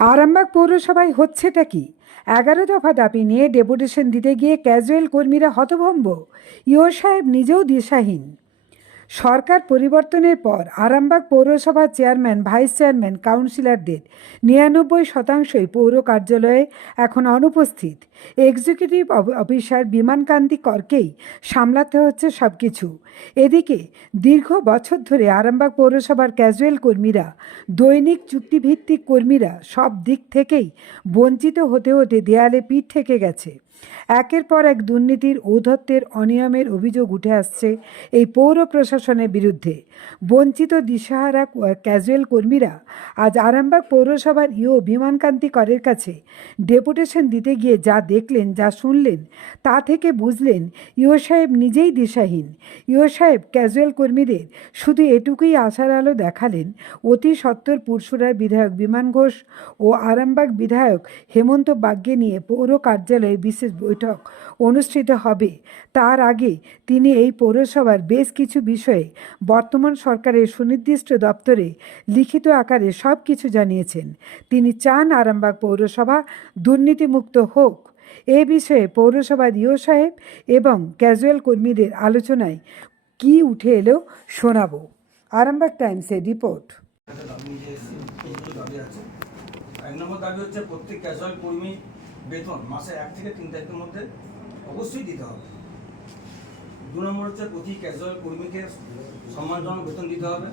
আরামবাগ পৌরসভায় হচ্ছেটা কি? 11 দফা দাবি নিয়ে ডেপুটেশন দিতে গিয়ে ক্যাজুয়াল কর্মীরা হতভম্ব, ইও সাহেব নিজেও দিশাহীন। সরকার পরিবর্তনের পর আরামবাগ পৌরসভার চেয়ারম্যান, ভাইস চেয়ারম্যান, কাউন্সিলরদের 99% পৌর কার্যালয়ে এখন অনুপস্থিত। এক্সিকিউটিভ অফিসার বিমানকান্তি করকেই সামলাতে হচ্ছে সব কিছু। এদিকে দীর্ঘ বছর ধরে আরামবাগ পৌরসভার ক্যাজুয়াল কর্মীরা, দৈনিক চুক্তিভিত্তিক কর্মীরা সব দিক থেকেই বঞ্চিত হতে হতে দেয়ালে পিঠ থেকে গেছে। একের পর এক দুর্নীতির, ঔদ্ধত্যের, অনিয়মের অভিযোগ উঠে আসছে এই পৌর প্রশাসনের বিরুদ্ধে। বঞ্চিত দিশাহারা ক্যাজুয়াল কর্মীরা আজ আরামবাগ পৌরসভার ইও বিমানকান্তি করের কাছে ডেপুটেশন দিতে গিয়ে যা দেখলেন, যা শুনলেন, তা থেকে বুঝলেন ইও সাহেব নিজেই দিশাহীন। ইও সাহেব ক্যাজুয়াল কর্মীদের শুধু এটুকুই আশার আলো দেখালেন, অতি সত্বর পুরসুরার বিধায়ক বিমান ঘোষ ও আরামবাগ বিধায়ক হেমন্ত বাগকে নিয়ে পৌর কার্যালয়ে বিশেষ বৈঠক অনুষ্ঠিত হবে। তার আগে তিনি এই পৌরসভার বেশ কিছু বিষয়ে বর্তমান সরকারের সুনির্দিষ্ট দপ্তরে লিখিত আকারে সব কিছু জানিয়েছেন। তিনি চান আরামবাগ পৌরসভা দুর্নীতিমুক্ত হোক। এ বিষয়ে পৌরসভার ইও সাহেব এবং ক্যাজুয়াল কর্মীদের আলোচনায় কি উঠে এলো শোনাবো। আরামবাগ টাইমসের রিপোর্ট। এক নম্বর দাবি হচ্ছে প্রত্যেক ক্যাজুয়াল কর্মী বেতন মাসে 1 থেকে 3 তারিখের মধ্যে অবশ্যই দিতে হবে। 2 নম্বর হচ্ছে প্রতি ক্যাজুয়াল কর্মীকে সম্মানজনক বেতন দিতে হবে।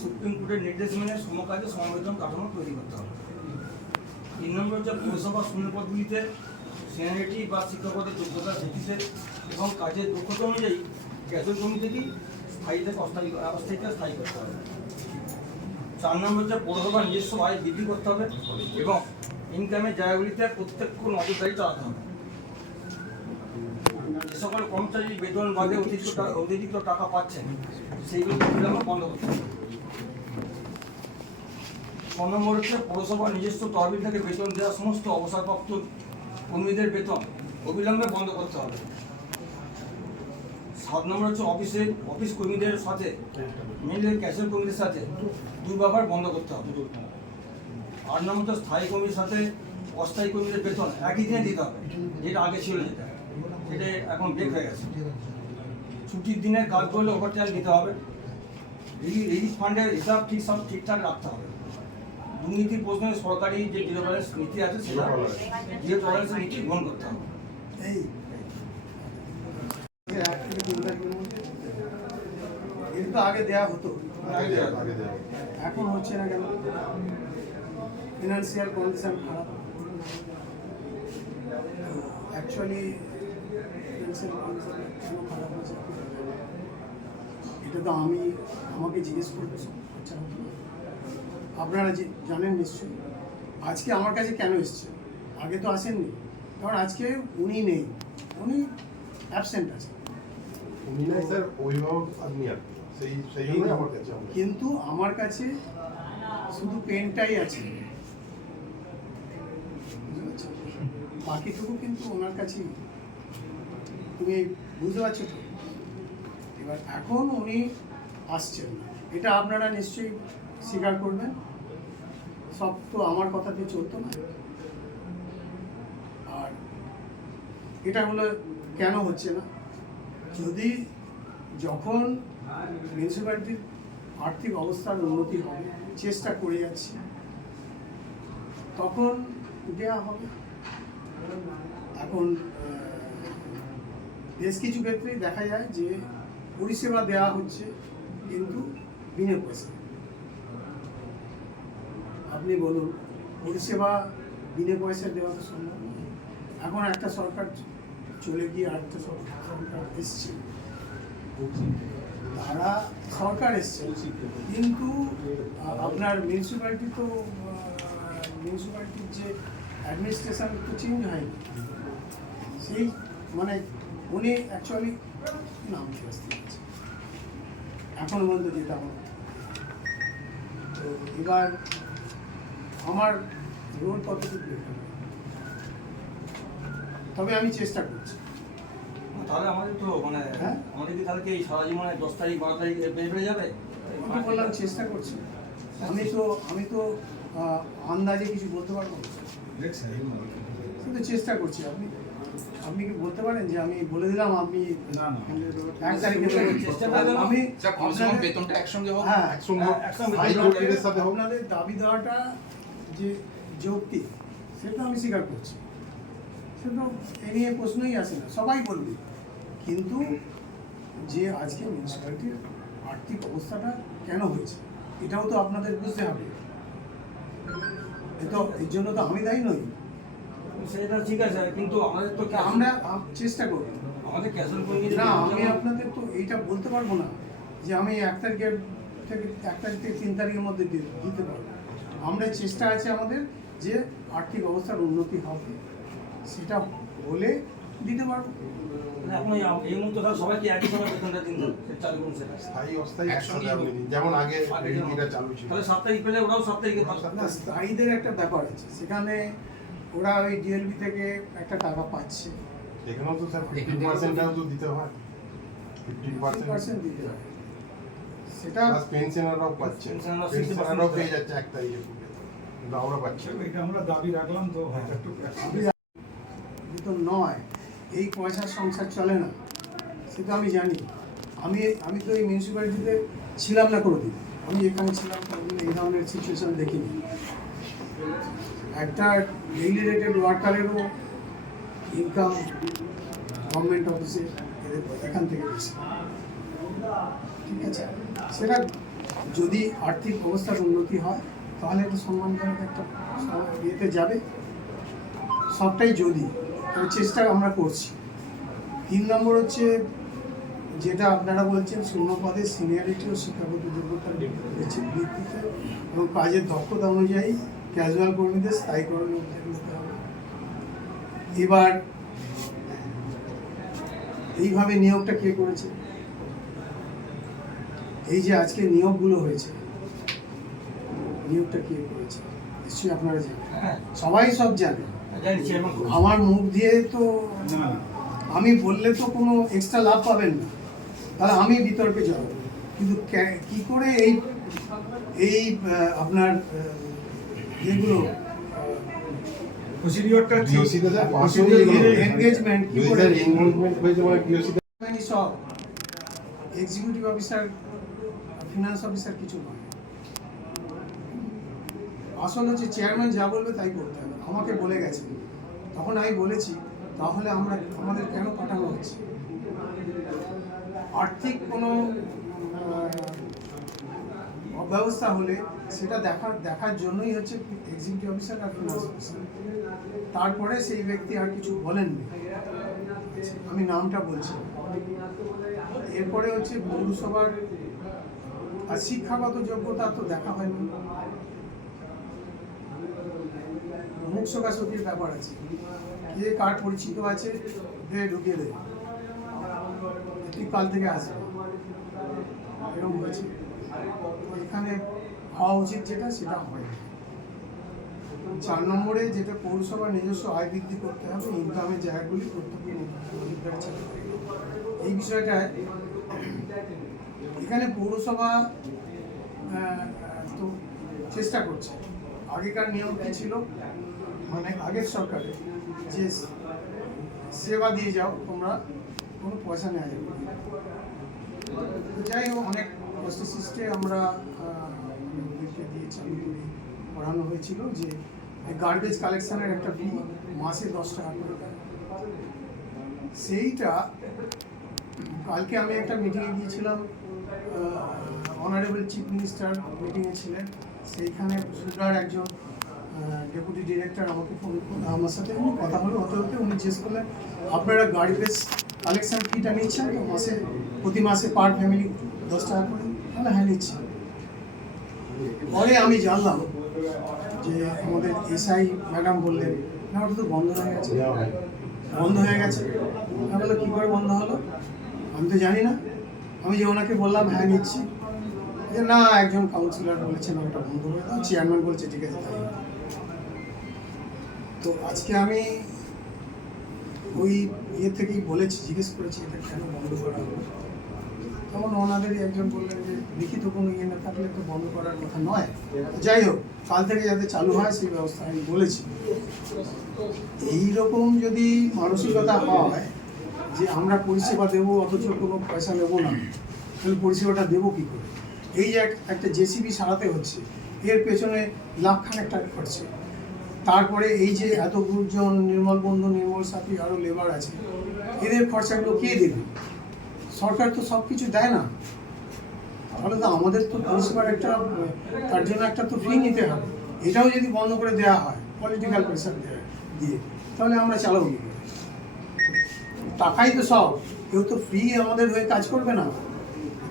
সুপ্রিম কোর্টের নির্দেশ মেনে সমকাজে সমবেতন কাঠামো তৈরি করতে হবে। 3 নম্বর হচ্ছে পৌরসভা শূন্যপদগুলিতে সিনিয়রিটি বা শিক্ষকতার যোগ্যতার ভিত্তিতে এবং কাজের দক্ষতা অনুযায়ী ক্যাজুয়াল কর্মী থেকেই স্থায়ী থেকে অস্থায়ীতে স্থায়ী করতে হবে। 4 নম্বর হচ্ছে পৌরসভার নিজস্ব আয় বৃদ্ধি করতে হবে এবং ইনকামের জায়গাগুলিতে প্রত্যক্ষ নজরদারি চালাতে হবে। যে সকল কর্মচারী বেতন বাদে অতিরিক্ত টাকা পাচ্ছেন সেইগুলো অবিলম্বে বন্ধ করতে হবে। 6 নম্বর হচ্ছে পৌরসভার নিজস্ব তহবিল থেকে বেতন দেওয়া সমস্ত অবসরপ্রাপ্ত কর্মীদের বেতন অবিলম্বে বন্ধ করতে হবে। 7 নম্বর হচ্ছে অফিস কর্মীদের সাথে মেনলি ক্যাশিয়ার কর্মীদের সাথে দুর্ব্যবহার বন্ধ করতে হবে। 8 নম্বর হচ্ছে স্থায়ী কর্মীর সাথে অস্থায়ী কর্মীদের বেতন একই দিনে দিতে হবে, যেটা আগে ছিল, সেটা এখন ব্রেক হয়ে গেছে। ছুটির দিনে কাজ করলে ওভারটাইম দিতে হবে। রিলিফ ফান্ডের হিসাব ঠিকঠাক রাখতে হবে। দুর্নীতির প্রশ্নে সরকারি যে জিরো ব্যালেন্স নীতি আছে সেটা জিরো টলারেন্সের নীতি গ্রহণ করতে হবে। এটা আগে দেয়া হতো, এখন হচ্ছে না কেন? ফিনান্সিয়াল কন্ডিশন খারাপ। অ্যাকচুয়ালি ফিনান্সিয়াল কন্ডিশন কেন খারাপ হয়েছে এটা তো আমাকে জিজ্ঞেস করতে আচ্ছা আপনারা জানেন নিশ্চয়ই। আজকে আমার কাছে কেন এসছে? আগে তো আসেননি, কারণ আজকে উনি নেই, উনি অ্যাবসেন্ট আছে। উনি নাই স্যার, অভিভাবক আপনি আর সেই আমার কাছে। কিন্তু আমার কাছে শুধু পেনটাই আছে, বাকিটুকু কিন্তু ওনার কাছেই। তুমি বুঝতে পারছো তো? এবার এখন উনি আসছেন, এটা আপনারা নিশ্চয়ই স্বীকার করবেন। সব তো আমার কথাতে চলতো না। আর এটা হলো কেন হচ্ছে না? যদি যখন মিউনিসিপ্যালিটির আর্থিক অবস্থার উন্নতি হবে, চেষ্টা করে যাচ্ছি, তখন দেওয়া হবে। এখন বেশ কিছু ক্ষেত্রেই দেখা যায় যে পরিষেবা দেওয়া হচ্ছে কিন্তু বিনা পয়সা। আপনি বলুন, পরিষেবা বিনা পয়সা দেওয়া তো সম্ভব নয়। এখন একটা সরকার চলে গিয়ে আরেকটা সরকার এসছে, তারা সরকার এসছে কিন্তু আপনার মিউনিসিপ্যালিটির যে অ্যাডমিনিস্ট্রেশন তো চেঞ্জ হয়নি। সেই মানে উনি অ্যাকচুয়ালি নাম আসতে পারছে এখনো পর্যন্ত যেটা আমার। তো এবার আমার রোল কতটুকু, তবে আমি চেষ্টা করছি। তাহলে আমাদের তো মানে আমাদের কি তাহলে কি সারা জীবনে 10 তারিখ 12 তারিখ বেড়ে যাবে? আমি বললাম চেষ্টা করছি। আমি তো আন্দাজে কিছু বলতে পারবো না। কিন্তু চেষ্টা করছি। আপনি কি বলতে পারেন যে আমি বলে দিলাম আপনি না, না। 1 তারিখে চেষ্টা করবেন। আমি স্যার কমসে কম বেতনটা একসঙ্গে হোক। হ্যাঁ একসঙ্গে একসঙ্গে হাইকোর্টের সাথে হোক। আপনাদের দাবি দেওয়াটা যে যৌক্তিক সেটা আমি স্বীকার করছি, সেটা এ নিয়ে প্রশ্নই আসে না, সবাই বলবে। কিন্তু যে আজকে মিউনিসিপ্যালিটির আর্থিক অবস্থাটা কেন হয়েছে এটাও তো আপনাদের বুঝতে হবে। এর জন্য তো আমি দায়ী নই। সেটা ঠিক আছে, কিন্তু আমাদের তো আমরা চেষ্টা করব। আমাদের ক্যাজুয়াল কর্মী না, আমি আপনাদের তো এইটা বলতে পারবো না যে আমি 1 তারিখ থেকে 3 তারিখের মধ্যে দিতে পারবো। আমরা চেষ্টা আছে আমাদের যে আর্থিক অবস্থার উন্নতি হবে, সেটা হলে দিতে পারবো। এখন এই মুহূর্তে তাহলে সবাইকে একই সময় বেতনটা দিন দেন, চালু করুন সেটা। স্থায়ী অস্থায়ী একসাথে আপনি দিন। যেমন আগে এটা চালু ছিল। তাহলে 7 তারিখ পেলে ওরাও 7 তারিখে পাস। না, স্থায়ীদের একটা ব্যাপার আছে, সেখানে ওরা ওই ডিএলবি থেকে একটা টাকা পাচ্ছে, এখানেও তো স্যার 50%টাও তো দিতে হয়। 50% 50% দিতে হয়। সেটা প্লাস পেনশনাররাও পাচ্ছে। পেনশনাররাও পেনশনাররাও পেয়ে যাচ্ছে 1 তারিখে। কিন্তু আমরা পাচ্ছি না। এটা আমরা দাবি রাখলাম তো একটু বেতন নয়, এই পয়সার সংসার চলে না, সেটা আমি জানি। আমি তো এই মিউনিসিপ্যালিটিতে ছিলাম না কোনোদিন, আমি এখানে ছিলাম কোনোদিন এই ধরনের সিচুয়েশন দেখিনি। একটা ডেইলি রেটেড ওয়ার্কারেরও ইনকাম গভর্নমেন্ট অফিসে এখান থেকে বেশি। ঠিক আছে, সেটা যদি আর্থিক অবস্থার উন্নতি হয় তাহলে একটা সম্মানজনক একটা ইয়েতে যাবে। সবটাই যদি, তবে চেষ্টা আমরা করছি। 3 নম্বর হচ্ছে যেটা আপনারা বলছেন, শূন্য পদে সিনিয়রিটি ও শিক্ষাগত যোগ্যতার ভিত্তিতে এবং কাজের দক্ষতা অনুযায়ী ক্যাজুয়াল কর্মীদের স্থায়ীকরণে উদ্যোগ নিতে হবে। এবার এইভাবে নিয়োগটা কে করেছে? এই যে আজকে নিয়োগগুলো হয়েছে, নিয়োগটা কে করেছে নিশ্চয়ই আপনারা জানেন, হ্যাঁ সবাই সব জানে। জানি চেয়ারম্যান। আমার মুখ দিয়ে তো না আমি বললে তো কোনো এক্সট্রা লাভ পাবেন না, তাহলে আমি বিতর্কে যাব। কিন্তু কি করে এই আপনার যেগুলো প্রসিডিওরটা ডিওসিতে স্যার 500 এনগেজমেন্ট কি করে ইনভলভমেন্ট হয়েছে মানে ডিওসিতে মানে সব এক্সিকিউটিভ অফিসার, ফিনান্স অফিসার কিছু নয়। আসল হচ্ছে চেয়ারম্যান যা বলবে তাই করতে হবে। আমাকে বলে গেছে, তখন আমি বলেছি তাহলে আমাদের কেন পাঠানো হচ্ছে? আর্থিক কোনো অব্যবস্থা হলে সেটা দেখার জন্যই হচ্ছে এক্সিকিউটিভ অফিসার আর ফিনান্স অফিসার। তারপরে সেই ব্যক্তি আর কিছু বলেননি, আমি নামটা বলছি। এরপরে হচ্ছে পৌরসভার আর শিক্ষাগত যোগ্যতা তো দেখা হয়নি, মুখ শোকাশোকির ব্যাপার আছে, কে কার পরিচিত আছে ঢুকিয়ে দেয়, তুই কাল থেকে আসবে, এরকম হয়েছে। এখানে হওয়া উচিত যেটা সেটা হয়। 4 নম্বরে যেটা পৌরসভার নিজস্ব আয় বৃদ্ধি করতে হবে, ইনকামের জায়গাগুলি প্রত্যেকের নজরদারি চালাতে হবে। এই বিষয়টায় এখানে পৌরসভা তো চেষ্টা করছে। আগেকার নিয়ম কি ছিল, মানে আগের সরকারে যে সেবা দিয়ে যাও তোমরা, কোনো পয়সা নেওয়া যাবে না। যাই হোক, অনেক প্রসেসিস্টে আমরা ওদেরকে দিয়ে চালু করে পড়ানো হয়েছিল যে গার্বেজ কালেকশনের একটা ফি মাসে 10 টাকা করে দেয়। সেইটা কালকে আমি একটা মিটিংয়ে গিয়েছিলাম, অনারেবল চিফ মিনিস্টার মিটিংয়ে ছিলেন, সেইখানে সুগার একজন ডেপুটি ডিরেক্টর আমাকে ফোন করলেন, আমার সাথে উনি কথা হলো, হতে হতে উনি জিজ্ঞেস করলেন আপনারা গার্বেজ কালেকশন ফিটা নিচ্ছেন তো মাসে, প্রতি মাসে পার ফ্যামিলি 10 টাকা করে? তাহলে হ্যাঁ নিচ্ছি। পরে আমি জানলাম যে আমাদের এসআই ম্যাডাম বললেন না, ওটা তো বন্ধ হয়ে গেছে। বন্ধ হয়ে গেছে? আমি বললাম কী করে বন্ধ হলো? আমি তো জানি না। আমি যে ওনাকে বললাম হ্যাঁ নিচ্ছি, যে না একজন কাউন্সিলর বলেছেন ওটা বন্ধ করে দাও, চেয়ারম্যান বলছে ঠিক আছে তাই। তো আজকে আমি ওই ইয়ে থেকেই বলেছি, জিজ্ঞেস করেছি এটা কেন বন্ধ করা হলো। তখন ওনাদেরই একজন বললেন যে লিখিত কোনো ইয়ে না থাকলে তো বন্ধ করার কথা নয়, যাই হোক কাল থেকে যাতে চালু হয় সেই ব্যবস্থা আমি বলেছি। এইরকম যদি মানসিকতা হয় যে আমরা পরিষেবা দেবো অথচ কোনো পয়সা নেবো না, তাহলে পরিষেবাটা দেবো কী করে? এই যে একটা জেসিবি সারাতে হচ্ছে, এর পেছনে লাখখানেক টাকা খরচে, তারপরে এই যে এতজন নির্মল বন্ধু, নির্মল সাথী, আরও লেবার আছে, এদের খরচাগুলো কে দেবে? সরকার তো সব কিছু দেয় না, তাহলে তো আমাদের তো পরিষেবার একটা, তার জন্য একটা তো ফি নিতে হবে। এটাও যদি বন্ধ করে দেওয়া হয় পলিটিক্যাল প্রেশার দিয়ে, তাহলে আমরা চালাবো কী করে? টাকাই তো সব, কেউ তো ফ্রি আমাদের হয়ে কাজ করবে না,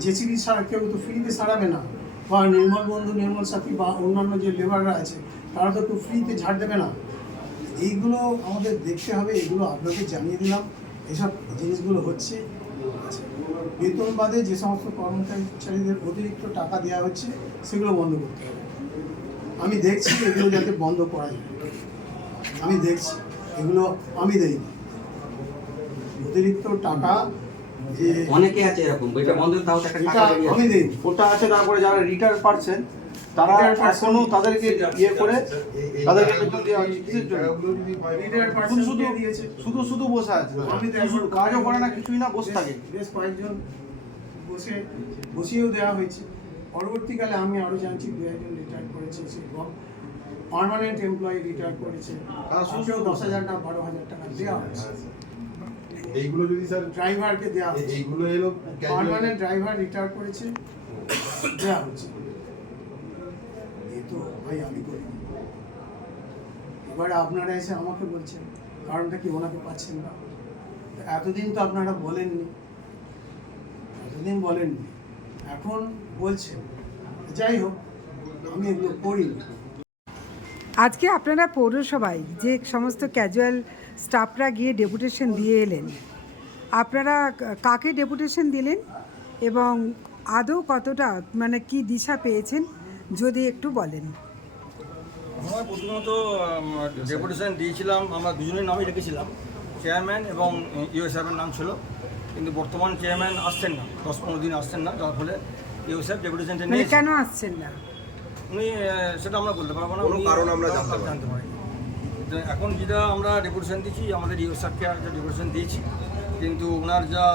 জেসিবি ছাড়া কেউ তো ফ্রিতে সারাবে না, বা নির্মল বন্ধু, নির্মল সাথী বা অন্যান্য যে লেবাররা আছে তারা তো একটু ফ্রিতে ঝাড় দেবে না। এইগুলো আমাদের দেখতে হবে, এগুলো আপনাকে জানিয়ে দিলাম। এসব জিনিসগুলো হচ্ছে, বেতন বাদে যে সমস্ত কর্মচারীদের অতিরিক্ত টাকা দেওয়া হচ্ছে সেগুলো বন্ধ করতে হবে। আমি দেখছি এগুলো যাতে বন্ধ করা যায়, আমি দেখছি এগুলো আমি দেইনি অতিরিক্ত টাকা, যে অনেকে আছে এরকম, এটা বন্ধ তাও একটা টাকা বেরিয়ে আমি আসে। দেইনি। ওটা আছে। তারপরে যারা রিটায়ার পারছেন তারা এখনো তাদেরকে ইয়ে করে তাদেরকে বেতন দেওয়া হচ্ছে কিসের জন্য? টাকাগুলো যদি পাই, রিটায়ার্ড শুধু পার্সন শুধু দিয়েছে, শুধু বসে আছে, আমি তো শুধু কাজও করে না, কিছুই না, বসে থাকে। বেশ কয়েকজন বসিয়েও দেওয়া হয়েছে। পরবর্তীকালে আমি আরও জানছি 2-1 রিটায়ার করেছে, পার্মানেন্ট এমপ্লয়ি রিটায়ার করেছে, তাকেও 10,000 না 12,000 টাকা দেওয়া হয়েছে। এইগুলো যদি স্যার ড্রাইভারকে দেওয়া হয়েছে, এইগুলো এলো পার্মানেন্ট ড্রাইভার রিটায়ার করেছে, দেওয়া হচ্ছে। এ তো ভাই আমি করি, এবার আপনারা এসে আমাকে বলছেন কারণটা কি ওনাকে পাচ্ছেন না? এতদিন তো আপনারা বলেননি, এখন বলছেন। যাই হোক, আমি এগুলো করিনি। আজকে আপনারা পৌরসভায় যে সমস্ত ক্যাজুয়াল স্টাফরা গিয়ে ডেপুটেশন দিয়ে এলেন, আপনারা কাকে ডেপুটেশন দিলেন এবং আদৌ কতটা মানে কি দিশা পেয়েছেন যদি একটু বলেন? আমরা প্রথমত ডেপুটেশন দিয়েছিলাম, আমরা দুজনের নামই রেখেছিলাম, চেয়ারম্যান এবং ইও সাহেবের নাম ছিল, কিন্তু বর্তমান চেয়ারম্যান আসছেন না, 10-15 দিন আসছেন না, যার ফলে ইও সাহেব ডেপুটেশনটা মানে নিয়ে কেন আসছেন না? উনি সেটা আমরা বলতে পারবো না, কোনো কারণ আমরা জানতে পারি। এখন যেটা আমরা ডেপুটেশন দিয়েছি, আমাদের ইও সাহেবকে একটা ডেপুটেশন দিয়েছি, কিন্তু ওনার যা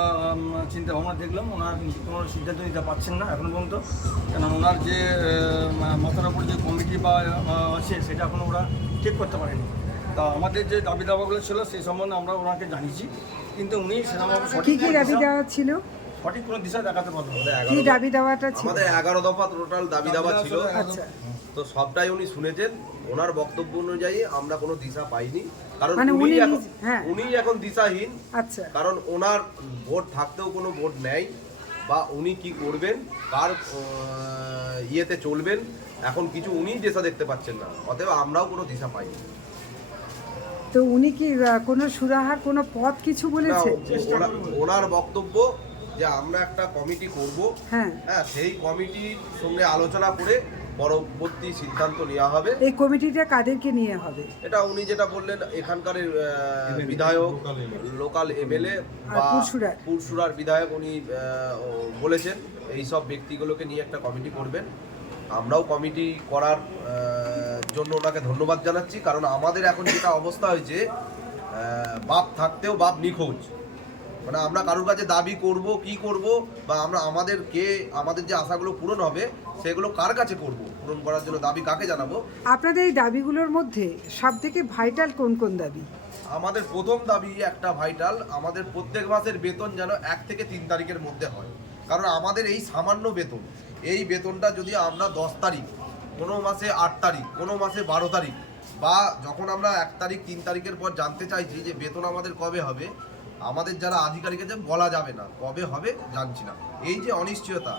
চিন্তা ভাবনা দেখলাম, ওনার কোনো সিদ্ধান্ত নিতে পারছেন না এখন পর্যন্ত, কেন ওনার যে মাথার ওপর যে কমিটি বা আছে সেটা এখনও ওরা ঠিক করতে পারেনি। তা আমাদের যে দাবি দাবাগুলো ছিল সেই সম্বন্ধে আমরা ওনাকে জানিয়েছি, কিন্তু উনি সেরকমভাবে কি কি দাবি দেওয়া ছিল? সঠিক কোনো দিশা দেখাতে পারবেন না। কি দাবি দেওয়াটা ছিল? আমাদের 11 দফা টোটাল দাবি দাবা ছিল, আচ্ছা, তো সবটাই উনি শুনেছেন। ওনার বক্তব্য অনুযায়ী আমরা কোনো দিশা পাইনি, কারণ মানে উনি হ্যাঁ, উনি এখন দিশাহীন। আচ্ছা, কারণ ওনার ভোট থাকতেও কোনো ভোট নেই, বা উনি কি করবেন, কার ইয়েতে চলবেন, এখন কিছু উনিই দিশা দেখতে পাচ্ছেন না, অতএব আমরাও কোনো দিশা পাইনি। তো উনি কি কোনো সুরাহার কোনো পথ কিছু না, বলেছে? ওনার বক্তব্য যে আমরা একটা কমিটি করব, হ্যাঁ, হ্যাঁ, সেই কমিটির সঙ্গে আলোচনা করে পরবর্তী সিদ্ধান্ত নেওয়া হবে। এই কমিটিটা কাদেরকে নিয়ে হবে? এটা উনি যেটা বললেন, এখানকার বিধায়ক, লোকাল এমএলএ বা পুরসুরার বিধায়ক, উনি বলেছেন এই সব ব্যক্তিগুলোকে নিয়ে একটা কমিটি করবেন। আমরাও কমিটি করার জন্য ওনাকে ধন্যবাদ জানাচ্ছি, কারণ আমাদের এখন যেটা অবস্থা হয়েছে, বাপ থাকতেও বাপ নিখোঁজ। মানে আমরা কারোর কাছে দাবি করব, কি করব, বা আমরা আমাদের যে আশাগুলো পূরণ হবে সেগুলো কার কাছে করব, পূরণ করার জন্য দাবি কাকে জানাবো? আপনাদের এই দাবিগুলোর মধ্যে সবথেকে ভাইটাল কোন কোন দাবি? আমাদের প্রথম দাবি একটা ভাইটাল, আমাদের প্রত্যেক মাসের বেতন যেন 1 থেকে 3 তারিখের মধ্যে হয়। কারণ আমাদের এই সামান্য বেতন, এই বেতনটা যদি আমরা 10 তারিখ, কোনো মাসে 8 তারিখ, কোনো মাসে 12 তারিখ, বা যখন আমরা 1 তারিখ 3 তারিখের পর জানতে চাইছি যে বেতন আমাদের কবে হবে, আমাদের যারা আধিকারিক আছে বলা যাবে না কবে হবে, জানছি না। এই যে অনিশ্চয়তা,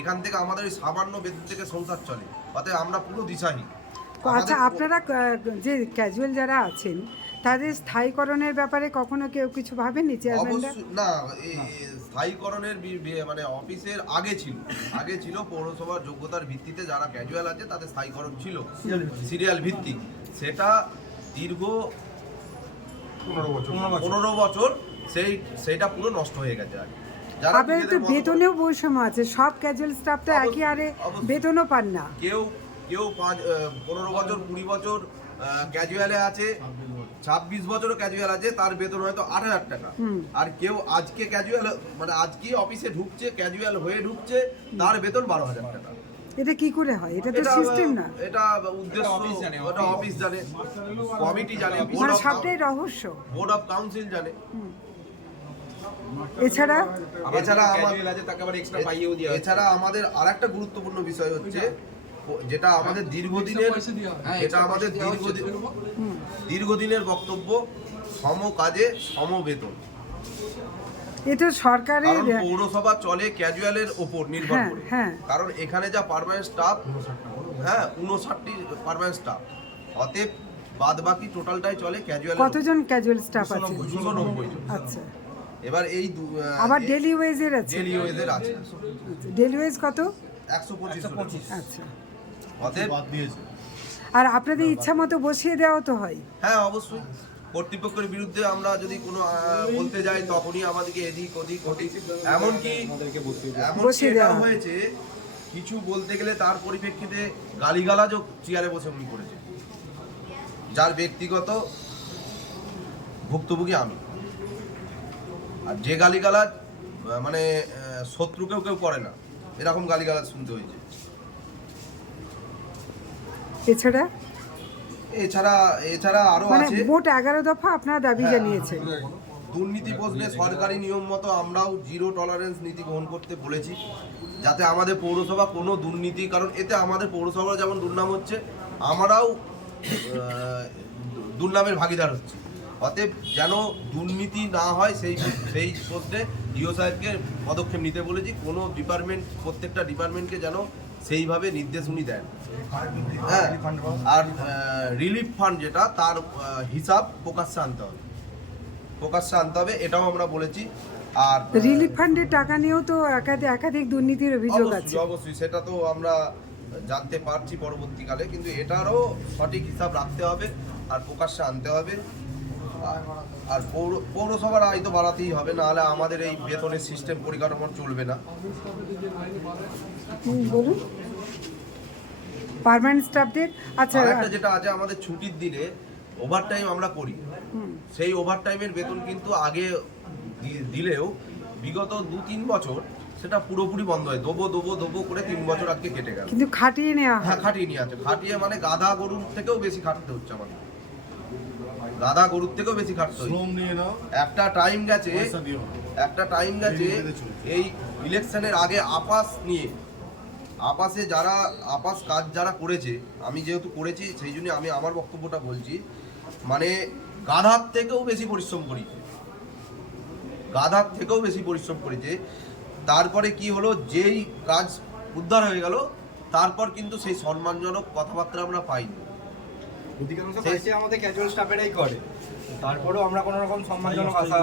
এখান থেকে আমাদের এই সামান্য বেতন থেকে সংসার চলে, অতএব আমরা পুরো দিশাহীন। আচ্ছা, আপনারা যে ক্যাজুয়াল যারা আছেন তাদের স্থায়ীকরণের ব্যাপারে কখনো কেউ কিছু ভাবেননি চেয়ারম্যানরা? অবশ্যই না, স্থায়ীকরণের মানে অফিসের আগে ছিল পৌরসভার যোগ্যতার ভিত্তিতে যারা ক্যাজুয়াল আছে তাদের স্থায়ীকরণ ছিল সিরিয়াল ভিত্তিক। সেটা দীর্ঘ 15 বছর 15 বছর সেইটা পুরো নষ্ট হয়ে গেছে আর যারা আপনাদের তো নিজেদের মতো করে- বেতনেও বৈষম্য আছে, সব ক্যাজুয়াল স্টাফ তো একই হারে অবশ্যই। বেতনও পান না। কেউ 15 বছর 20 বছর ক্যাজুয়ালে আছে, 26 বছরও ক্যাজুয়াল আছে, তার বেতন হয়তো 8,000 টাকা। আর কেউ আজকে ক্যাজুয়াল মানে আজকে অফিসে ঢুকছে, ক্যাজুয়াল হয়ে ঢুকছে, তার বেতন 12,000 টাকা। এটা কি করে হয়? এটা তো এটা সিস্টেম না, এটা উদ্দেশ্য ওটা অফিস জানে, কমিটি জানে, মানে সবটাই রহস্য। বোর্ড অফ কাউন্সিল জানে। এছাড়া এছাড়া আমাদের আরেকটা গুরুত্বপূর্ণ বিষয় হচ্ছে যেটা আমাদের দীর্ঘদিনের বক্তব্য, সম কাজে সম বেতন। এটা সরকারের কারণ পৌরসভা চলে ক্যাজুয়ালের ওপর নির্ভর হ্যাঁ, করে। হ্যাঁ। কারণ এখানে যা পার্মানেন্ট স্টাফ, হ্যাঁ 59টি পার্মানেন্ট স্টাফ, অতএব বাদ বাকি টোটালটাই চলে ক্যাজুয়াল। কতজন ক্যাজুয়াল স্টাফ আছে? 290 জন। আচ্ছা, এবার এই আবার ডেলি ওয়েজের আছে? ডেলি ওয়েজের আছে ডেলি ওয়েজ কত? 125। আচ্ছা, অতএব আর আপনাদের ইচ্ছা মতো বসিয়ে দেওয়া তো হয়? হ্যাঁ অবশ্যই, কর্তৃপক্ষের বিরুদ্ধে আমরা যদি কোনো বলতে যাই তখনই আমাদেরকে এদিক ওদিক এমনকি বসিয়ে দেওয়া এটাও হয়। হয়েছে কিছু বলতে গেলে তার পরিপ্রেক্ষিতে গালিগালাজও চেয়ারে বসে উনি করেছে, যার ব্যক্তিগত ভুক্তভোগী আমি। আর যে গালিগালাজ মানে শত্রুকেও কেউ করে না, এরকম গালিগালাজ শুনতে হয়েছে। এছাড়া আরো মানে আছে। মোট 11 দফা আপনারা দাবি জানিয়েছেন। দুর্নীতি প্রশ্নে সরকারি নিয়ম মতো আমরাও জিরো টলারেন্স নীতি গ্রহণ করতে বলেছি, যাতে আমাদের পৌরসভা কোনো দুর্নীতি, কারণ এতে আমাদের পৌরসভা যেমন দুর্নাম হচ্ছে, আমরাও দুর্নামের ভাগিদার হচ্ছি। অতএব যেন দুর্নীতি না হয় সেই প্রশ্নে ডিও সাহেবকে পদক্ষেপ নিতে বলেছি। কোনো প্রত্যেকটা ডিপার্টমেন্টকে যেন সেইভাবে নির্দেশ উনি দেন। হ্যাঁ, আর রিলিফ ফান্ড যেটা, তার হিসাব প্রকাশ্যে আনতে হবে, এটাও আমরা বলেছি। আর রিলিফ ফান্ডের টাকা নিয়েও তো একাধিক দুর্নীতির অভিযোগ আছে। অবশ্যই সেটা তো আমরা জানতে পারছি পরবর্তীকালে, কিন্তু এটারও সঠিক হিসাব রাখতে হবে আর প্রকাশ্যে আনতে হবে। আর পৌরসভার আয় তো বাড়াতেই হবে, নাহলে আমাদের এই বেতনের সিস্টেম পরিকাঠামো চলবে না। বলুন, পার্মানেন্ট স্টাফদের। আচ্ছা, আরেকটা যেটা আছে, আমাদের ছুটির দিনে ওভারটাইম আমরা করি, সেই ওভারটাইমের বেতন কিন্তু আগে দিলেও বিগত 2-3 বছর সেটা পুরোপুরি বন্ধ হয়। দেবো করে 3 বছর আজকে কেটে গেল। কিন্তু খাটিয়ে নেওয়া হয়। হ্যাঁ, খাটিয়ে নিয়ে আছে, খাটিয়ে মানে গাধা গরুর থেকেও বেশি খাটতে হচ্ছে আমাদের, গাধা গরুর থেকেও বেশি খাটতে হচ্ছে। একটা টাইম গেছে এই ইলেকশনের আগে আপাস কাজ যারা করেছে, আমি যেহেতু করেছি সেই জন্য আমি আমার বক্তব্যটা বলছি, মানে গাধার থেকেও বেশি পরিশ্রম করেছে। তারপরে কি হলো, যেই কাজ উদ্ধার হয়ে গেল, তারপর কিন্তু সেই সম্মানজনক কথাবার্তা আমরা পাইনি। আমাদের ক্যাজুয়াল স্টাফেরাই করে, তারপরেও আমরা কোনো রকম সম্মানজনক আশা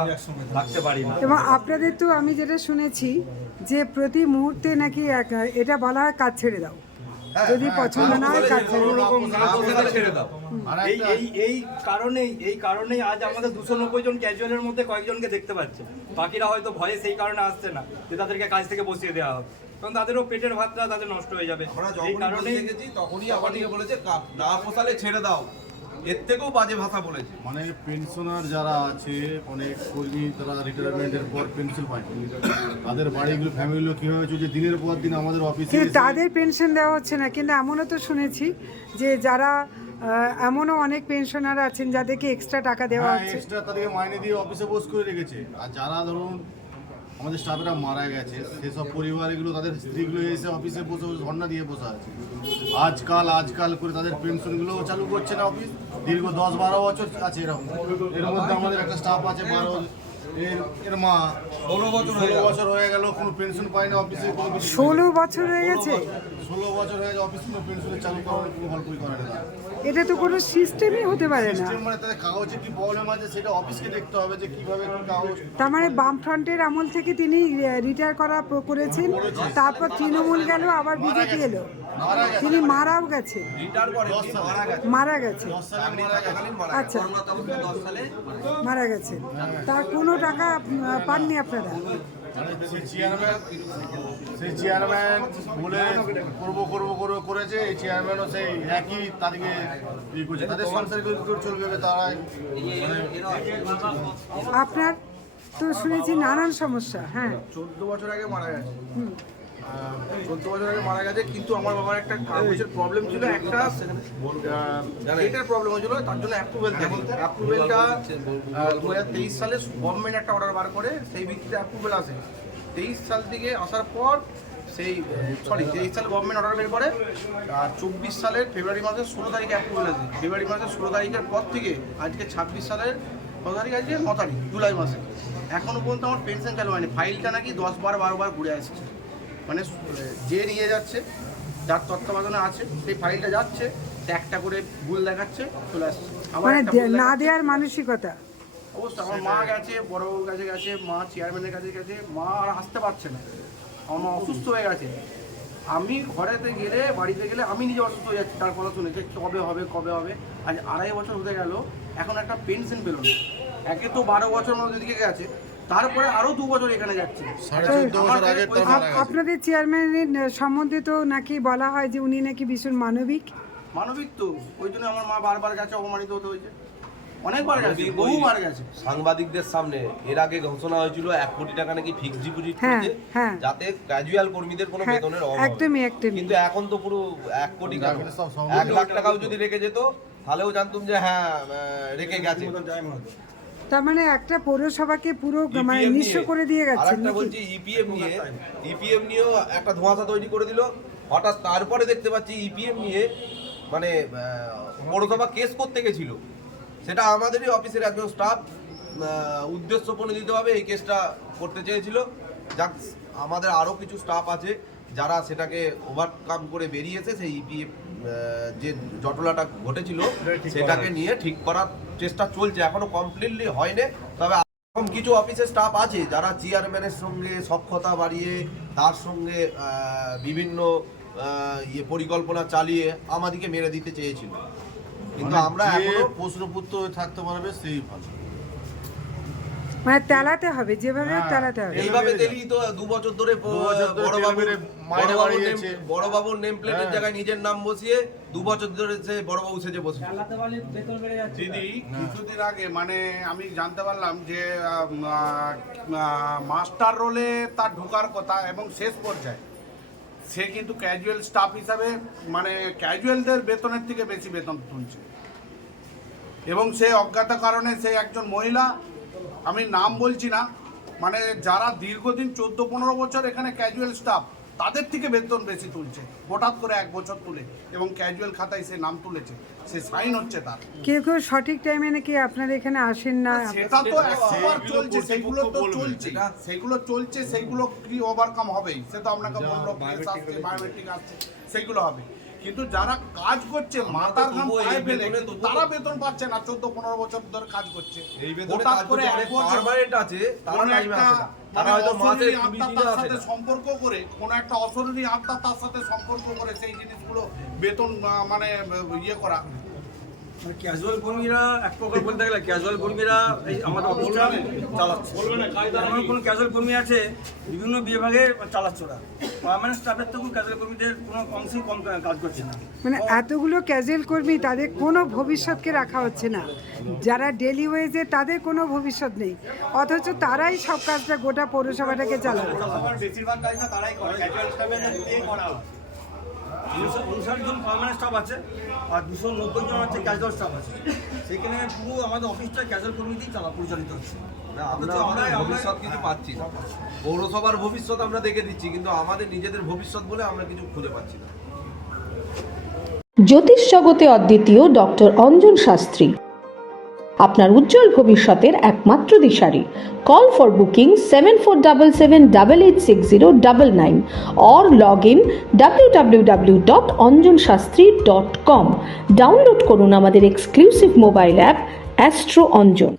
রাখতে পারি না। এবং আপনাদের তো আমি যেটা শুনেছি যে প্রতি মুহূর্তে নাকি এটা বলা হয় কাজ ছেড়ে দাও, যদি পছন্দ না হয় কাজ ছেড়ে দাও। এই কারণেই আজ আমাদের 290 জন ক্যাজুয়ালের মধ্যে কয়েকজনকে দেখতে পাচ্ছে, বাকিরা হয়তো ভয়ে সেই কারণে আসছে না যে তাদেরকে কাজ থেকে বসিয়ে দেওয়া হবে, কারণ তাদেরও পেটের ভাতটা তাদের নষ্ট হয়ে যাবে। এই কারণেই দেখেছি তখনই আমাদেরকে বলেছে না পোষালে ছেড়ে দাও, এর থেকেও বাজে ভাষা বলেছে। মানে পেনশনার যারা আছে, অনেক কর্মী তারা রিটায়ারমেন্টের পর পেনশন পায়, তাদের বাড়িগুলো ফ্যামিলিগুলো কীভাবে চলছে, দিনের পর দিন আমাদের অফিসে কিন্তু তাদের পেনশন দেওয়া হচ্ছে না। কিন্তু এমনও তো শুনেছি যে যারা এমনও অনেক পেনশনার আছেন যাদেরকে এক্সট্রা টাকা দেওয়া হচ্ছে। এক্সট্রা তাদেরকে মাইনে দিয়ে অফিসে বস করে রেখেছে। আর যারা ধরুন আমাদের স্টাফেরা মারা গেছে, সেসব পরিবারগুলো তাদের স্ত্রীগুলো এসে অফিসে বসে ধর্ণা দিয়ে বসে আছে। আজকাল করে তাদের পেনশনগুলো চালু করছে না অফিস। দীর্ঘ 10-12 বছর আছে এরকম। এর মধ্যে আমাদের একটা স্টাফ আছে এর মা 16 বছর হয়ে গেল কোনো পেনশন পায় না অফিসে। 16 বছর হয়ে গেছে? 16 বছর হয়ে গেছে অফিস কোনো পেনশন চালু করার কোনো গল্পই করে না। এটা তো কোনো সিস্টেমই হতে পারে না। সিস্টেম মানে তাদের কাগজের কি প্রবলেম আছে সেটা অফিসকে দেখতে হবে যে কিভাবে কি কাগজ। তার মানে বামফ্রন্টের আমল থেকে তিনি রিটায়ার করেছেন, তারপর তৃণমূল গেল, আবার বিজেপি এলো, তিনি মারাও গেছেন। মারা গেছে। আচ্ছা, মারা গেছেন। তার কোনো টাকা পাননি আপনারা? সেই চেয়ারম্যান বলে করেছে, এই চেয়ারম্যানও সেই একই তাদেরকে ই করছে, তাদের সংসার চলবে তারা। আপনার তো শুনেছি নানান সমস্যা। হ্যাঁ, 14 বছর আগে মারা গেছে। 14 বছর আগে মারা গেছে, কিন্তু আমার বাবার একটা কাগজের প্রবলেম ছিল, একটা ডেটের প্রবলেম হয়েছিল, তার জন্য অ্যাপ্রুভেল থাকে। অ্যাপ্রুভেলটা 2023 সালে গভর্নমেন্ট একটা অর্ডার বার করে, সেই ভিত্তিতে অ্যাপ্রুভেল আসে। 23 সাল থেকে আসার পর সেই 23 সালে গভর্নমেন্ট অর্ডার বের করে, আর 24 সালের ফেব্রুয়ারি মাসের 16 তারিখে অ্যাপ্রুভেল আসে। ফেব্রুয়ারি মাসের 16 তারিখের পর থেকে আজকে 26 সালের 9 তারিখ, আজকে 9 তারিখ জুলাই মাসে এখনো পর্যন্ত আমার পেনশন চালু হয়নি। ফাইলটা নাকি 10 বার 12 বার ঘুরে আসছে, মানে যে নিয়ে যাচ্ছে, যার তত্ত্বাবধানে আছে, সেই ফাইলটা যাচ্ছে, একটা করে ভুল দেখাচ্ছে, চলে আসছে। মানে না দেওয়ার মানসিকতা। অবশ্যই আমার মা গেছে, বড়বাবুর কাছে গেছে, মা চেয়ারম্যানের কাছে গেছে, মা আর আসতে পারছে না, আমার মা অসুস্থ হয়ে গেছে। আমি ঘরেতে গেলে, বাড়িতে গেলে আমি নিজে অসুস্থ হয়ে যাচ্ছি, তার কথা শুনেছে কবে হবে কবে হবে। আজ 2.5 বছর হতে গেল, এখন একটা পেনশন পেল না। একে তো 12 বছর মতো দিকে গেছে, তারপরে আরো 2 বছর এখানে যাচ্ছে। 14.5 বছর আগে তো মারা গেছে। আপনাদের চেয়ারম্যানের সম্বন্ধে তো নাকি বলা হয় যে উনি নাকি ভীষণ মানবিক। মানবিক তো, ওই জন্য আমার মা বারবার গেছে, অপমানিত হতে হয়েছে, অনেকবার গেছে, বহুবার গেছে। সাংবাদিকদের সামনে এর আগে ঘোষণা হয়েছিল 1 কোটি টাকা নাকি ফিক্সড ডিপোজিট হ্যাঁ, করতে, হ্যাঁ। যাতে ক্যাজুয়াল কর্মীদের কোনো হ্যাঁ, বেতনের অভাব হবে। একদমই। কিন্তু এখন তো পুরো 1 কোটি টাকা, 1 লাখ টাকাও যদি রেখে যেত তাহলেও জানতুম যে হ্যাঁ রেখে গেছে। তার মানে একটা পৌরসভাকে পুরো মানে নিঃস্ব করে দিয়ে গেছে। আরেকটা বলছি, ইপিএফ নিয়েও একটা ধোঁয়াশা তৈরি করে দিল। হঠাৎ তারপরে দেখতে পাচ্ছি ইপিএফ নিয়ে মানে পৌরসভা কেস করতে গেছিল, সেটা আমাদেরই অফিসের একজন স্টাফ উদ্দেশ্য প্রণোদিতভাবে এই কেসটা করতে চেয়েছিল। যাক, আমাদের আরও কিছু স্টাফ আছে যারা সেটাকে ওভারকাম করে বেরিয়েছে, সেই ইপিএফ যে জটলাটা ঘটেছিল সেটাকে নিয়ে ঠিক করার চেষ্টা চলছে, এখনো কমপ্লিটলি হয়নি। তবে এরকম কিছু অফিসের স্টাফ আছে যারা চেয়ারম্যানের সঙ্গে সখ্যতা বাড়িয়ে, তার সঙ্গে বিভিন্ন পরিকল্পনা চালিয়ে আমাদেরকে মেরে দিতে চেয়েছিল, কিন্তু আমরা এখনো প্রশ্নপুত্র থাকতে পারবে সেই ভালো। মানে তেলাতে হবে, যেভাবে তেলাতে হবে। এইভাবে দিলেই তো 2 বছর ধরে বড়বাবুর নেম প্লেটের জায়গায় নিজের নাম বসিয়ে 2 বছর ধরে সে বড়বাবু সেজে বসে। দিদি কিছুদিন আগে মানে আমি জানতে পারলাম যে মাস্টার রোলে তার ঢোকার কথা, এবং শেষ পর্যায়ে সে কিন্তু ক্যাজুয়াল স্টাফ হিসাবে মানে ক্যাজুয়ালদের বেতনের থেকে বেশি বেতন তুলছে, এবং সে অজ্ঞাত কারণে সে একজন মহিলা, আমি নাম বলছি না, মানে যারা দীর্ঘদিন 14-15 বছর এখানে ক্যাজুয়াল স্টাফ, তাদের থেকে বেতন বেশি তুলছে হঠাৎ করে 1 বছর তুলে, এবং ক্যাজুয়াল খাতায় সে নাম তুলেছে, সে সাইন হচ্ছে তার। কেউ কেউ সঠিক টাইমে নাকি আপনার এখানে আসেন না। সেটা তো একবার চলছে, সেগুলো তো চলছে, সেগুলো চলছে, সেগুলো কি ওভারকাম হবেই, সে তো আপনাকে বললো বায়োমেট্রিক আসছে, সেগুলো হবে। কিন্তু যারা কাজ করছে মাথার ঘাম পায়ে ফেলে, কিন্তু তারা বেতন পাচ্ছে না, 14-15 বছর ধরে কাজ করছে। হঠাৎ করে 1 বছর আছে, তারা টাইমে আসে না, তারা মানে হয়তো মাসে 20 আত্মা দিনও তার আসে সাথে না। সম্পর্ক করে, কোনো একটা অশরীরী আত্মা তার সাথে সম্পর্ক করে সেই জিনিসগুলো বেতন মানে ইয়ে করা। ক্যাজুয়াল কর্মীরা এক প্রকার বলতে গেলে ক্যাজুয়াল কর্মীরা এই আমাদের অফিসটা চালাচ্ছে। এমন কোনো ক্যাজুয়াল কর্মী আছে বিভিন্ন বিভাগে চালাচ্ছে ওরা, পার্মানেন্ট স্টাফের থেকেও ক্যাজুয়াল কর্মীদের কোনো অংশেই কম কাজ করছে না। মানে এতগুলো ক্যাজুয়াল কর্মী, তাদের কোনো ভবিষ্যৎকে রাখা হচ্ছে না। যারা ডেলি ওয়েজে, তাদের কোনো ভবিষ্যৎ নেই, অথচ তারাই সব কাজটা গোটা পৌরসভাটাকে চালাবে। বেশিরভাগ কাজটা তারাই করে, ক্যাজুয়াল স্টাফের দিয়েই করা হয়। 59 জন পার্মানেন্ট স্টাফ আছে, আর 290 জন হচ্ছে ক্যাজুয়াল স্টাফ আছে। সেখানে পুরো আমাদের অফিসটা ক্যাজুয়াল কর্মী দিয়েই পরিচালিত হচ্ছে। আমরা ভবিষ্যৎ কিছু পাচ্ছি না। পৌরসভার ভবিষ্যৎ আমরা দেখে দিচ্ছি, কিন্তু আমাদের নিজেদের ভবিষ্যৎ বলে আমরা কিছু খুঁজে পাচ্ছি না। জ্যোতিষ জগতে অদ্বিতীয় ডক্টর অঞ্জন শাস্ত্রী, আপনার উজ্জ্বল ভবিষ্যতের একমাত্র দিশারি। Call for booking 7477886099 or log in www.anjanshastri.com। Download করুন আমাদের exclusive mobile app astro Anjan.